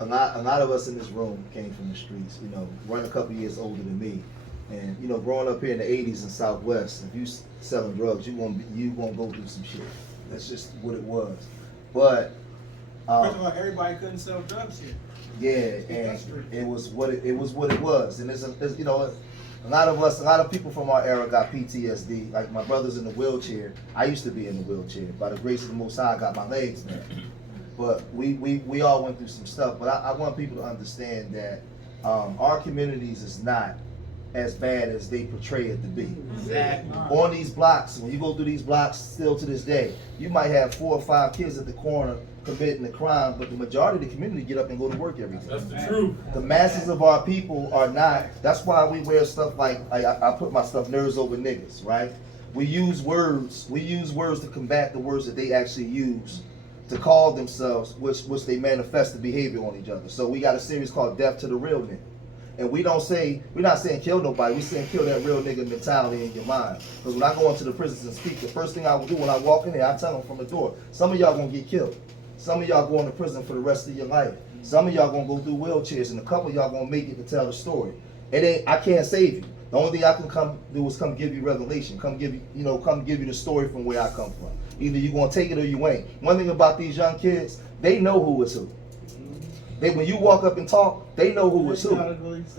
a lot of us in this room came from the streets. Run a couple years older than me, and growing up here in the '80s in Southwest, if you selling drugs, you gonna go through some shit. That's just what it was. But First of all, everybody couldn't sell drugs here. yeah, and it was, and a lot of us, a lot of people from our era got PTSD. Like my brother's in the wheelchair. I used to be in the wheelchair. By the grace of the Most High, I got my legs back. But we all went through some stuff. But I want people to understand that our communities is not as bad as they portray it to be. Exactly. On these blocks, when you go through these blocks, still to this day, you might have 4 or 5 kids at the corner committing a crime, but the majority of the community get up and go to work every day. That's the truth. The masses of our people are not. That's why we wear stuff like I put my stuff nerds over niggas, right? We use words to combat the words that they actually use to call themselves, which they manifest the behavior on each other. So we got a series called Death to the Real Nigga. And we're not saying kill nobody, we're saying kill that real nigga mentality in your mind. Because when I go into the prisons and speak, the first thing I will do when I walk in there, I tell them from the door, some of y'all gonna get killed. Some of y'all going to prison for the rest of your life. Some of y'all gonna go through wheelchairs, and a couple of y'all gonna make it to tell the story. I can't save you. The only thing I can come do is come give you revelation, come give you the story from where I come from. Either you gonna take it or you ain't. One thing about these young kids, they know who is who. When you walk up and talk, they know who is who,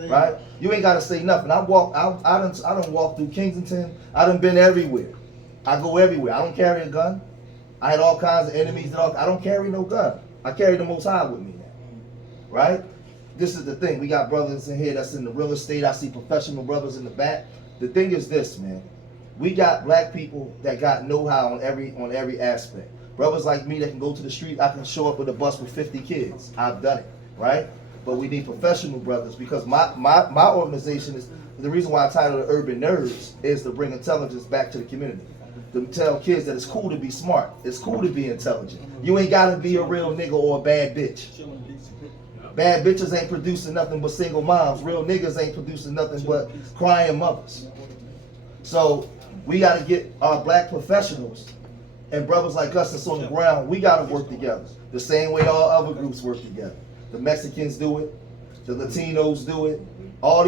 right? You ain't gotta say nothing. I done walked through Kensington. I done been everywhere. I go everywhere. I don't carry a gun. I had all kinds of enemies. I don't carry no gun. I carry the Most High with me now, right? This is the thing. We got brothers in here that's in the real estate. I see professional brothers in the back. The thing is this, man. We got black people that got know-how on every aspect. Brothers like me that can go to the street, I can show up with a bus with 50 kids. I've done it, right? But we need professional brothers because my organization is, the reason why I titled it Urban Nerds is to bring intelligence back to the community. To tell kids that it's cool to be smart. It's cool to be intelligent. You ain't gotta be a real nigga or a bad bitch. Bad bitches ain't producing nothing but single moms. Real niggas ain't producing nothing but crying mothers. So we gotta get our black professionals and brothers like us that's on the ground, we gotta work together. The same way all other groups work together. The Mexicans do it, the Latinos do it, all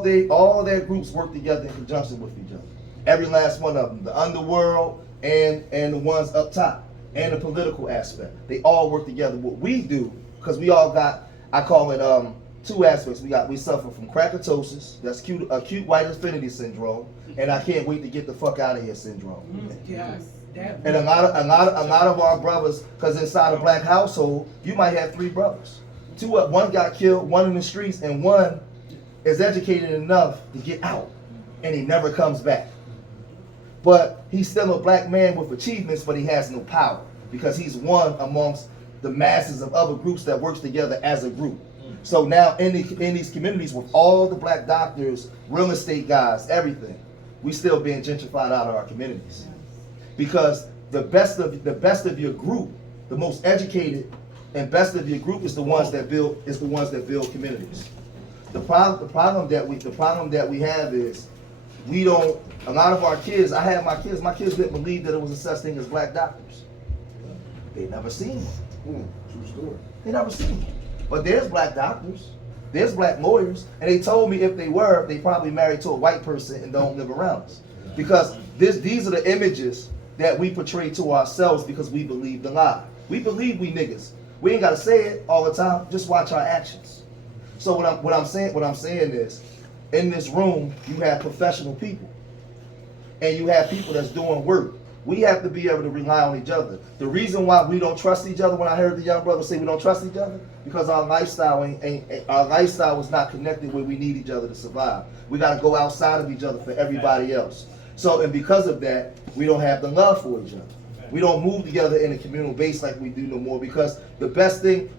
their groups work together in conjunction with each other. Every last one of them, the underworld and the ones up top, and the political aspect. They all work together. What we do, because we all got, I call it 2 aspects. We suffer from crackatosis, that's acute white affinity syndrome, and I can't wait to get the fuck out of here syndrome. Yes. And a lot of our brothers, because inside a black household, you might have 3 brothers. One got killed, one in the streets, and one is educated enough to get out, and he never comes back. But he's still a black man with achievements, but he has no power because he's one amongst the masses of other groups that works together as a group. So now in these communities with all the black doctors, real estate guys, everything, we still being gentrified out of our communities. Because the best of your group, the most educated and best of your group is the ones that build communities. The problem that we have is a lot of our kids, my kids didn't believe that it was a such thing as black doctors. They never seen one. True story. They never seen one. But there's black doctors, there's black lawyers, and they told me if they were, they probably married to a white person and don't live around us. Because these are the images that we portray to ourselves because we believe the lie. We believe we niggas. We ain't gotta say it all the time, just watch our actions. So what I'm saying is, in this room, you have professional people. And you have people that's doing work. We have to be able to rely on each other. The reason why we don't trust each other, when I heard the young brother say we don't trust each other, because our lifestyle is not connected where we need each other to survive. We gotta go outside of each other for everybody else. So, and because of that, we don't have the love for each other. We don't move together in a communal base like we do no more, because the best thing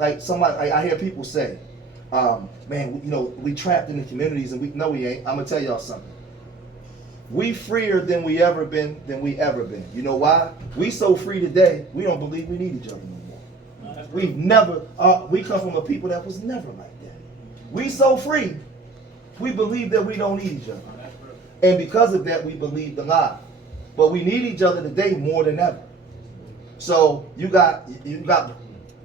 I hear people say, man, we trapped in the communities, and no, we ain't. I'm gonna tell y'all something. We freer than we ever been. You know why? We so free today, we don't believe we need each other no more. We've never, we come from a people that was never like that. We so free, we believe that we don't need each other. And because of that, we believe the lie. But we need each other today more than ever. So you got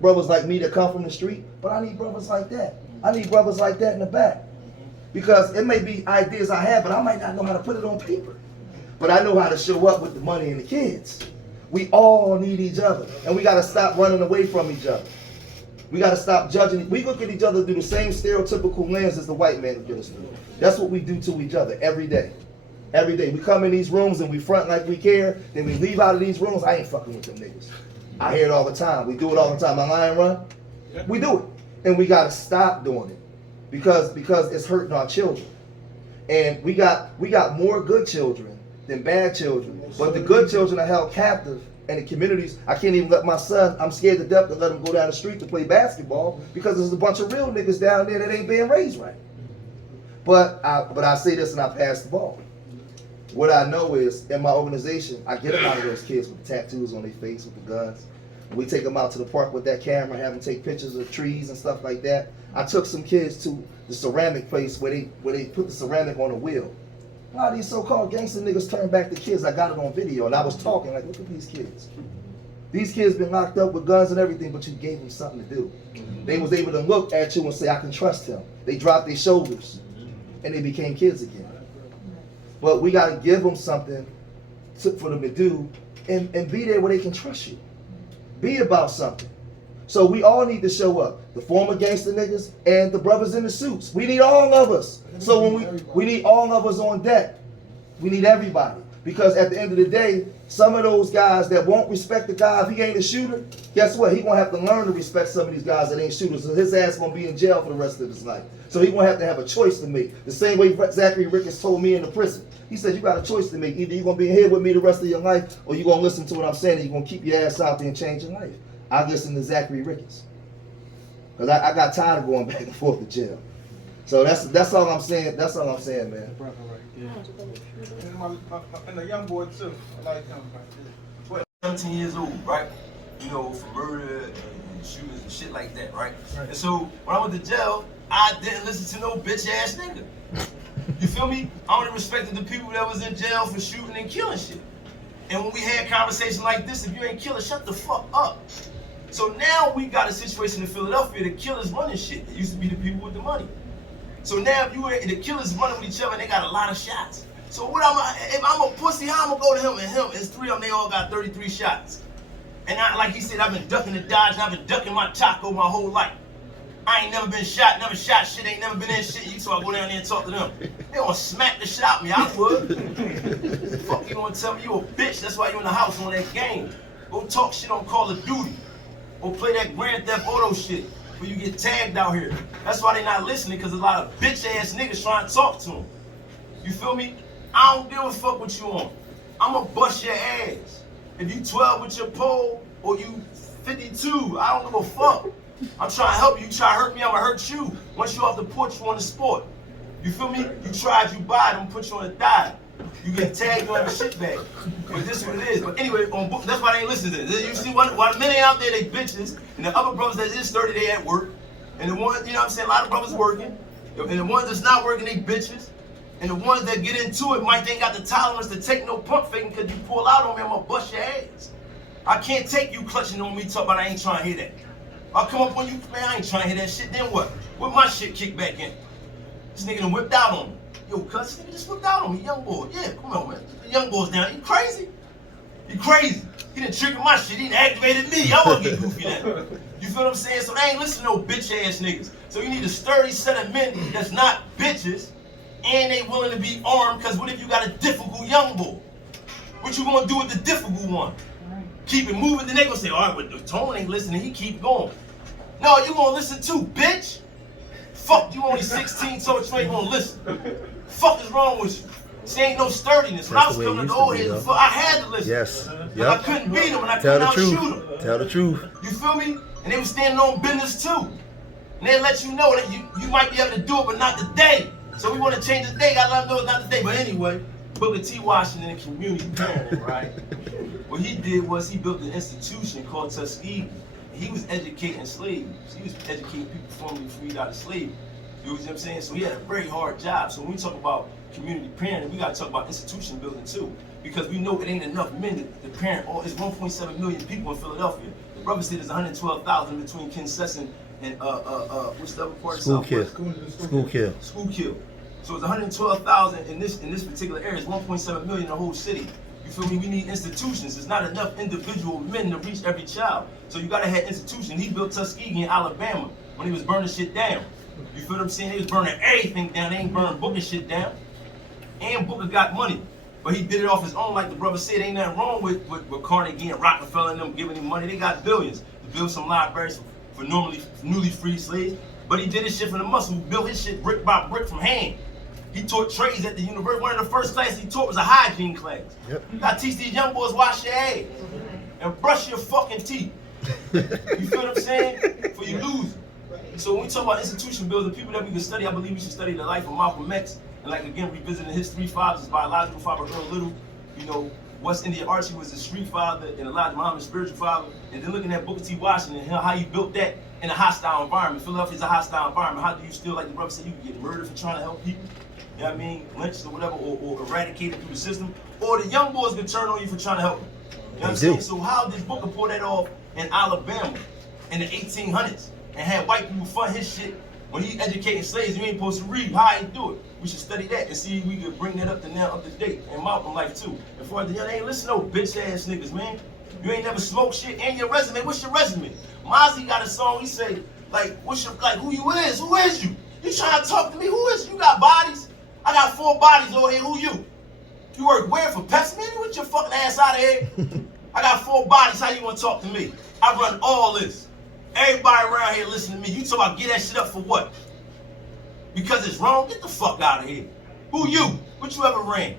brothers like me that come from the street, but I need brothers like that. I need brothers like that in the back. Because it may be ideas I have, but I might not know how to put it on paper. But I know how to show up with the money and the kids. We all need each other. And we got to stop running away from each other. We got to stop judging. We look at each other through the same stereotypical lens as the white man look at us through. That's what we do to each other every day. Every day. We come in these rooms and we front like we care. Then we leave out of these rooms. I ain't fucking with them niggas. I hear it all the time. We do it all the time. My line run. We do it. And we got to stop doing it. Because it's hurting our children. And we got more good children than bad children. But the good children are held captive in the communities. I can't even let my son, I'm scared to death to let him go down the street to play basketball because there's a bunch of real niggas down there that ain't being raised right. But I say this and I pass the ball. What I know is, in my organization, I get a lot of those kids with tattoos on their face, with the guns. We take them out to the park with that camera, have them take pictures of trees and stuff like that. I took some kids to the ceramic place where they put the ceramic on a wheel. A lot of these so-called gangster niggas turn back the kids. I got it on video, and I was talking like, look at these kids. These kids been locked up with guns and everything, but you gave them something to do. They was able to look at you and say, I can trust him. They dropped their shoulders, and they became kids again. But we got to give them something for them to do, and be there where they can trust you. Be about something. So we all need to show up. The former gangster niggas and the brothers in the suits. We need all of us. So when we need all of us on deck. We need everybody. Because at the end of the day, some of those guys that won't respect the guy if he ain't a shooter, guess what? He gonna have to learn to respect some of these guys that ain't shooters. So his ass gonna be in jail for the rest of his life. So he gonna have a choice to make. The same way Zachary Ricketts told me in the prison. He said, you got a choice to make. Either you're gonna be here with me the rest of your life, or you're gonna listen to what I'm saying and you're gonna keep your ass out there and change your life. I listen to Zachary Ricketts. Because I got tired of going back and forth to jail. So that's all I'm saying. That's all I'm saying, man. And the young boy too. I like him. 17 years old, right? You know, for murder and shootings and shit like that, right? And so when I went to jail, I didn't listen to no bitch ass nigga. You feel me? I only respected the people that was in jail for shooting and killing shit. And when we had conversations like this, if you ain't killer, shut the fuck up. So now we got a situation in Philadelphia, the killers running shit. It used to be the people with the money. So now if the killers running with each other and they got a lot of shots. So if I'm a pussy, how I'm gonna go to him and him? It's three of them, they all got 33 shots. And like he said, I've been ducking the Dodge and I've been ducking my taco my whole life. I ain't never been shot, never shot shit, ain't never been in shit. You so I go down there and talk to them. They gonna smack the shit out of me, I would. Fuck, you gonna tell me you a bitch, that's why you in the house on that game. Go talk shit on Call of Duty. Go play that Grand Theft Auto shit where you get tagged out here. That's why they not listening, because a lot of bitch ass niggas trying to talk to them. You feel me? I don't give a fuck what you on. I'ma bust your ass. If you 12 with your pole or you 52, I don't give a fuck. I'm trying to help you. You try to hurt me, I'ma hurt you. Once you off the porch, you on the sport. You feel me? You tried, you buy, I'm put you on the dive. You get tagged, you have a shit bag. But this is what it is. But anyway, that's why they ain't listening to this. You see, while the men out there, they bitches, and the other brothers that is 30, they at work. And the ones, you know what I'm saying, a lot of brothers working. And the ones that's not working, they bitches. And the ones that get into it might ain't got the tolerance to take no pump faking because you pull out on me, I'm gonna bust your ass. I can't take you clutching on me talking about I ain't trying to hear that. I'll come up on you, man, I ain't trying to hear that shit, then what? Whip my shit kick back in. This nigga done whipped out on me. Yo, cuz, this nigga just whipped out on me, young boy. Yeah, come on, man. The young boy's down. You crazy? You crazy. He done triggered my shit. He done activated me. Y'all wanna get goofy now. You feel what I'm saying? So they ain't listening to no bitch ass niggas. So you need a sturdy set of men that's not bitches and they willing to be armed, because what if you got a difficult young boy? What you gonna do with the difficult one? Keep it moving, then they gonna say, all right, but the Tone ain't listening, he keep going. No, you gonna listen too, bitch. Fuck, you only 16, so you ain't gonna listen. Fuck is wrong with you? She ain't no sturdiness. When I was coming to the old heads, I had to listen. Yes. I couldn't beat them and I couldn't outshoot them. Tell the truth. You feel me? And they was standing on business too. And they let you know that you might be able to do it, but not today. So we want to change the day, gotta let them know it's not today. But anyway, Booker T. Washington and community parenting, right? What he did was he built an institution called Tuskegee. He was educating slaves. He was educating people formerly freed out of slavery. You know what I'm saying? So he had a very hard job. So when we talk about community parenting, we gotta talk about institution building too. Because we know it ain't enough men to parent all. It's 1.7 million people in Philadelphia. Brother said there's 112,000 between Kinsession and what's the other part? Schuylkill. Schuylkill. Schuylkill. So it's 112,000 in this particular area. It's 1.7 million in the whole city. You feel me? We need institutions. It's not enough individual men to reach every child. So you gotta have institutions. He built Tuskegee in Alabama when he was burning shit down. You feel what I'm saying? They was burning everything down. They ain't burning Booker shit down. And Booker got money. But he did it off his own, like the brother said. Ain't nothing wrong with Carnegie and Rockefeller and them giving him money. They got billions to build some libraries for newly freed slaves. But he did his shit from the muscle. He built his shit brick by brick from hand. He taught trades at the university. One of the first classes he taught was a hygiene class. Yep. You gotta teach these young boys wash your ass and brush your fucking teeth. You feel what I'm saying? For you losing. So when we talk about institution building, people that we can study, I believe we should study the life of Malcolm X. And like again, revisiting his three fathers, his biological father, Earl Little, you know, West India Archie was his street father, and Elijah Muhammad's spiritual father. And then looking at Booker T. Washington and how he built that in a hostile environment. Philadelphia's a hostile environment. How do you still, like the brother said, you can get murdered for trying to help people? You know what I mean? Lynched or whatever, or eradicated through the system. Or the young boys can turn on you for trying to help them. You know what I'm saying? So how did Booker pull that off in Alabama in the 1800s and had white people fund his shit when he educating slaves? You ain't supposed to read. How he do it? We should study that and see if we could bring that up to now, up to date. And Malcolm life too. And for the young, ain't listen to no bitch ass niggas, man. You ain't never smoked shit. And your resume, what's your resume? Mozzie got a song. He say like, what's your who you is? Who is you? You trying to talk to me? Who is you? You got bodies? I got 4 bodies over here. Who you? You work where for Pepsi? Man, you with your fucking ass out of here. I got 4 bodies. How you want to talk to me? I run all this. Everybody around here listen to me. You talk about get that shit up for what? Because it's wrong? Get the fuck out of here. Who you? What you ever ran?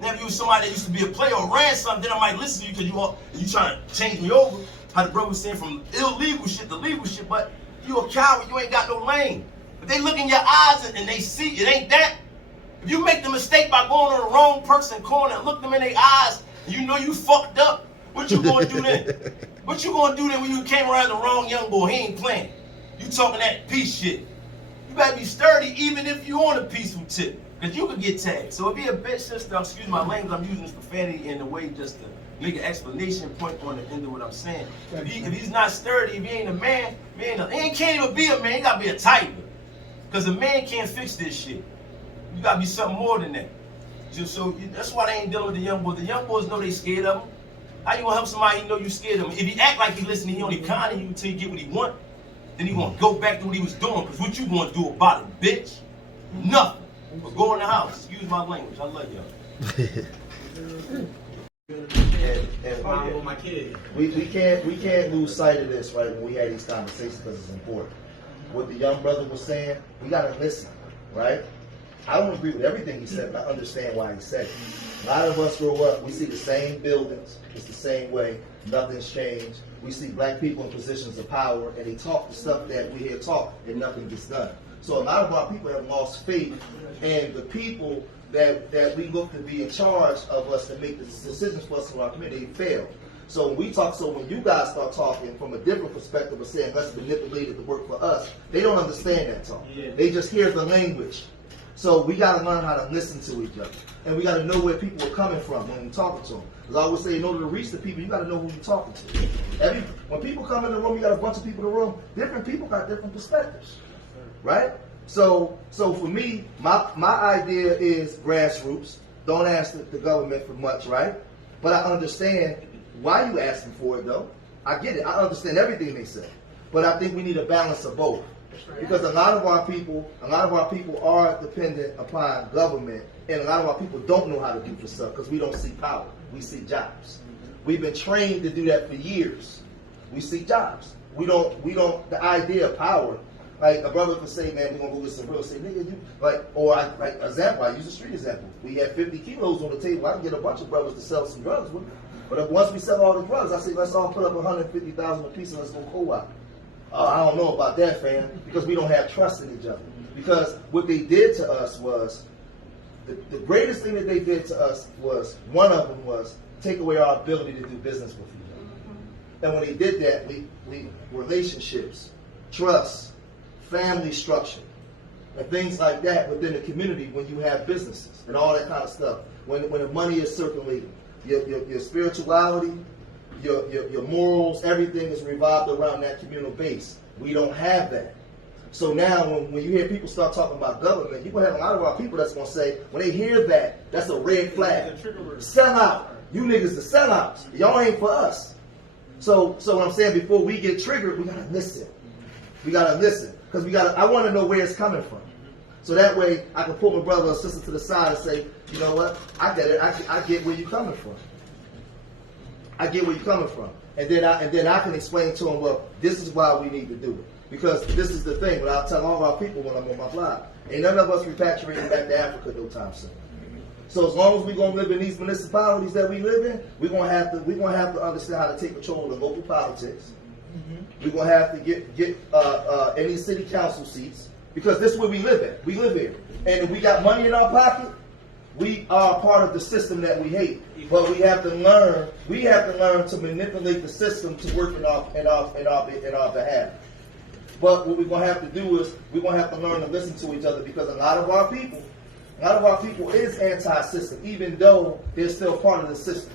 Now if you was somebody that used to be a player or ran something, then I might listen to you because you trying to change me over. How the brother was saying from illegal shit to legal shit, but you a coward. You ain't got no lane. If they look in your eyes and they see it ain't that, if you make the mistake by going on the wrong person corner and look them in their eyes, and you know you fucked up, what you gonna do then? What you gonna do then when you came around the wrong young boy? He ain't playing. You talking that peace shit. You better be sturdy even if you on a peaceful tip, because you could get tagged. So if he a bitch sister, excuse my language, I'm using this profanity in a way just to make an explanation point on the end of what I'm saying. If he's not sturdy, if he ain't a man, he can't even be a man, he gotta be a tiger. Because a man can't fix this shit. You gotta be something more than that. So that's why they ain't dealing with the young boys. The young boys know they scared of him. How you gonna help somebody you know you scared of him? If he act like he listening, he only con you until you get what he want, then he gonna go back to what he was doing. Because what you gonna do about it, bitch? Nothing. But go in the house. Excuse my language. I love y'all. And my kid. we can't lose sight of this, right, when we have these conversations, because it's important. What the young brother was saying, we gotta listen, right? I don't agree with everything he said, but I understand why he said it. A lot of us grow up, we see the same buildings, it's the same way, nothing's changed. We see black people in positions of power, and they talk the stuff that we hear talk, and nothing gets done. So a lot of our people have lost faith in the people that we look to be in charge of us to make the decisions for us in our community fail. So when you guys start talking from a different perspective of saying let's manipulate it to work for us, they don't understand that talk. Yeah. They just hear the language. So we got to learn how to listen to each other. And we got to know where people are coming from when we're talking to them. As I always say, in order to reach the people, you got to know who you're talking to. When people come in the room, you got a bunch of people in the room, different people got different perspectives, right? So for me, my idea is grassroots. Don't ask the government for much, right? But I understand why you asking for it, though. I get it. I understand everything they say. But I think we need a balance of both. Because a lot of our people are dependent upon government, and a lot of our people don't know how to do for stuff because we don't see power. We see jobs. We've been trained to do that for years. We see jobs. We don't. The idea of power, like a brother could say, man, we're gonna go get some real estate, nigga. Example. I use a street example. We had 50 kilos on the table. I can get a bunch of brothers to sell some drugs with me. But once we sell all the drugs, I say let's all put up 150,000 a piece and let's go co-op. I don't know about that, fam, because we don't have trust in each other. Because what they did to us was, the greatest thing that they did to us was, one of them was take away our ability to do business with each other. And when they did that, we relationships, trust, family structure, and things like that within the community when you have businesses and all that kind of stuff. When the money is circulating, your spirituality, your morals, everything is revolved around that communal base. We don't have that. So now when you hear people start talking about government, you're going to have a lot of our people that's going to say, when they hear that, that's a red flag. Sell out. You niggas the sellouts. Y'all ain't for us. So what I'm saying, before we get triggered, we got to listen. We got to listen. Because I want to know where it's coming from. So that way I can pull my brother or sister to the side and say, you know what, I get it. I get where you're coming from. I get where you're coming from. And then I can explain to them, well, this is why we need to do it. Because this is the thing, what I'll tell all of our people when I'm on my blog, ain't none of us repatriating back to Africa no time soon. So as long as we're gonna live in these municipalities that we live in, we're gonna have to understand how to take control of the local politics. We're gonna have to get any city council seats, because this is where we live at. We live here. And if we got money in our pocket, we are part of the system that we hate. But we have to learn to manipulate the system to work in our behalf. But what we're going to have to do is we're going to have to learn to listen to each other, because a lot of our people is anti-system, even though they're still part of the system.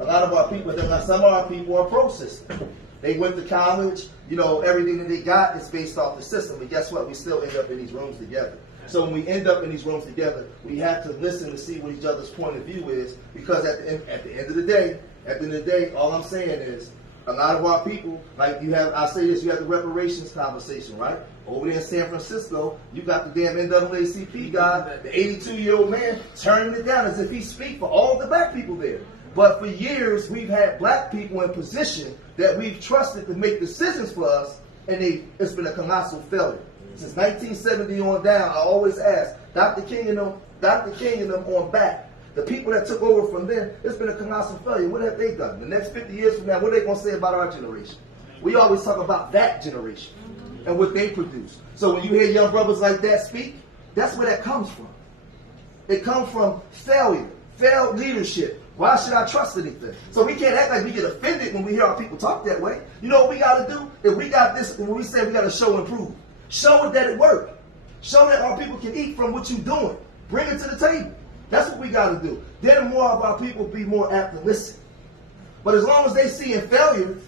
A lot of our people, some of our people are pro-system. They went to college, everything that they got is based off the system. But guess what? We still end up in these rooms together. So when we end up in these rooms together, we have to listen to see what each other's point of view is, because at the end of the day, all I'm saying is, a lot of our people, like you have the reparations conversation, right? Over there in San Francisco, you got the damn NAACP guy, the 82-year-old man, turning it down as if he speaks for all the black people there. But for years, we've had black people in position that we've trusted to make decisions for us, and it's been a colossal failure. Since 1970 on down, I always ask, Dr. King and them on back, the people that took over from them, it's been a colossal failure. What have they done? The next 50 years from now, what are they going to say about our generation? We always talk about that generation and what they produce. So when you hear young brothers like that speak, that's where that comes from. It comes from failure, failed leadership. Why should I trust anything? So we can't act like we get offended when we hear our people talk that way. You know what we got to do? If we got this, when we say we got to show and prove, show it that it worked. Show that our people can eat from what you're doing. Bring it to the table. That's what we got to do. Then more of our people be more apt to listen. But as long as they see in failure,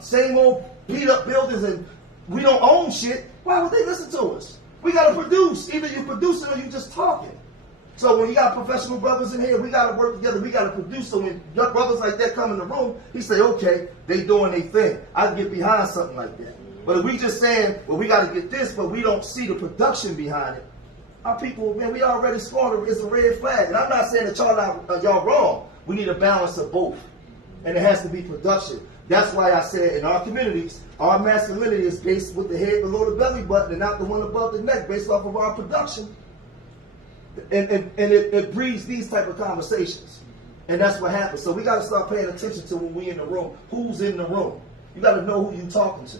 same old beat up buildings and we don't own shit, why would they listen to us? We got to produce. Either you're producing or you're just talking. So when you got professional brothers in here, we got to work together. We got to produce. So when young brothers like that come in the room, he say, okay, they doing their thing. I can get behind something like that. But if we just saying, well, we got to get this, but we don't see the production behind it, our people, man, we already scored. It's a red flag. And I'm not saying that y'all wrong. We need a balance of both. And it has to be production. That's why I said in our communities, our masculinity is based with the head below the belly button and not the one above the neck, based off of our production. And it breeds these type of conversations. And that's what happens. So we got to start paying attention to when we in the room. Who's in the room? You got to know who you're talking to.